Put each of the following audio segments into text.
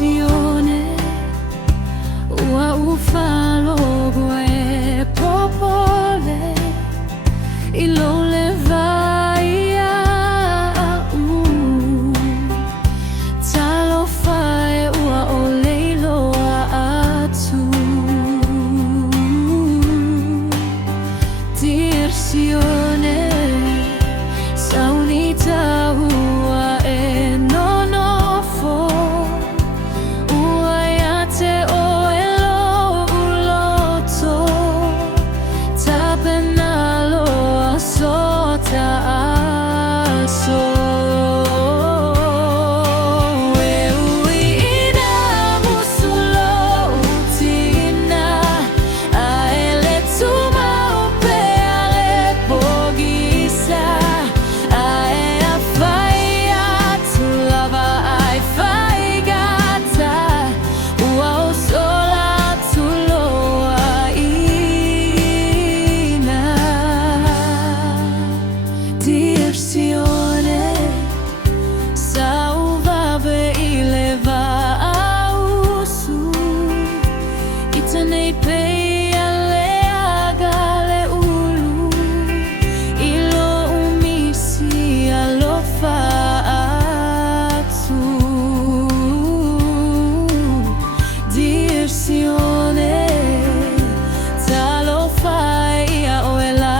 sione ua ufalo gue popole ilole vaia talo fae ua o leiloa atu dirsione saunita ua e nonofo ua iate o elo uloto tapenalo asota aso e uina musulo utina aele tuma upe ale pogisa Dirsione sauvave ileva ausu itanei pei ale agale ulu ilo umisi alo faatu dirsione talo fai ia oela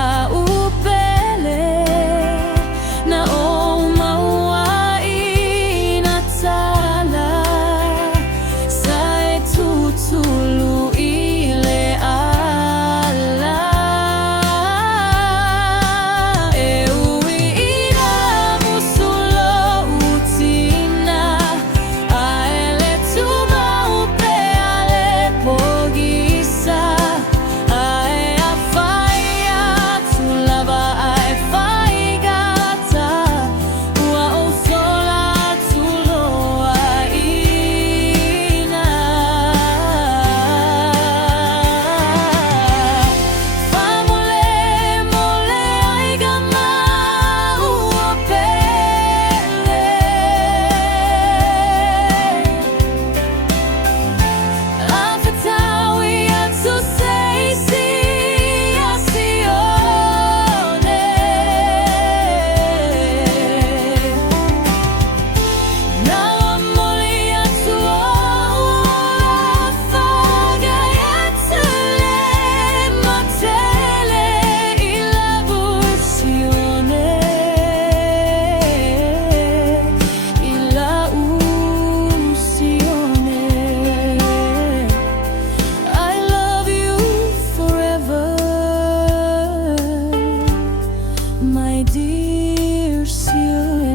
my dear Sione.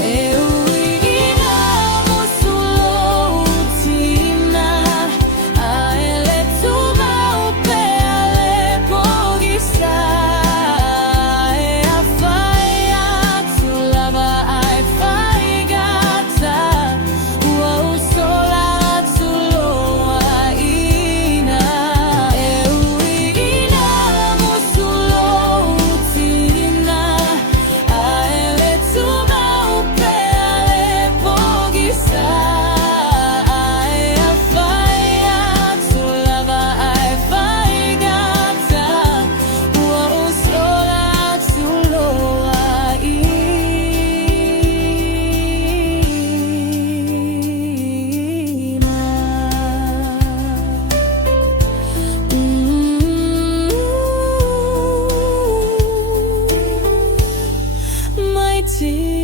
Euina musulo utina aele tuma upe ale pogisa e afaia tulava ai faigata ua usola tuloa ina my dear.